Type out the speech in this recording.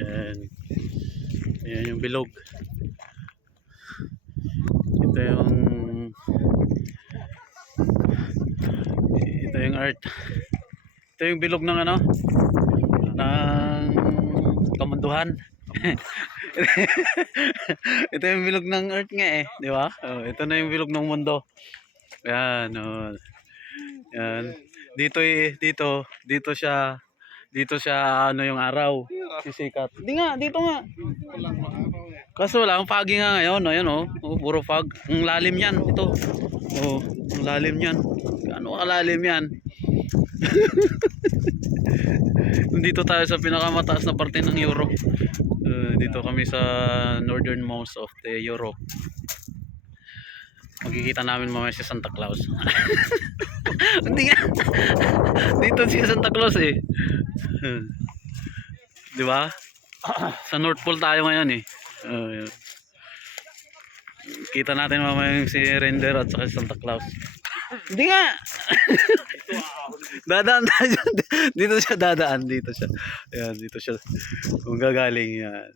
Ayan. Ayan yung bilog. Ito yung earth. Ito yung bilog ng ano, ng kamunduhan. Ito yung bilog ng earth nga eh, di ba? Oh, ito na yung bilog ng mundo. Yan, oh. Yan. Dito siya ano yung araw. Sisikat. Hindi nga, dito nga. Kaso wala, ang foggy nga ngayon, ayan oh. Oh, puro fog. Ang lalim yan, ito. Oh, ang lalim yan. Ano kalalim yan? Dito tayo sa pinakamataas na parte ng Europe. Dito kami sa northernmost of the Europe. Magkikita namin mamaya si Santa Claus. Hindi nga. Dito si Santa Claus eh. Di ba? Sa North Pole tayo ngayon eh. Kita natin mamaya yung si Reindeer at saka si Santa Claus. Hindi nga. Dadaan tayo. Dito siya dadaan. Dito siya. Ayan, dito siya. Kung gagaling yan.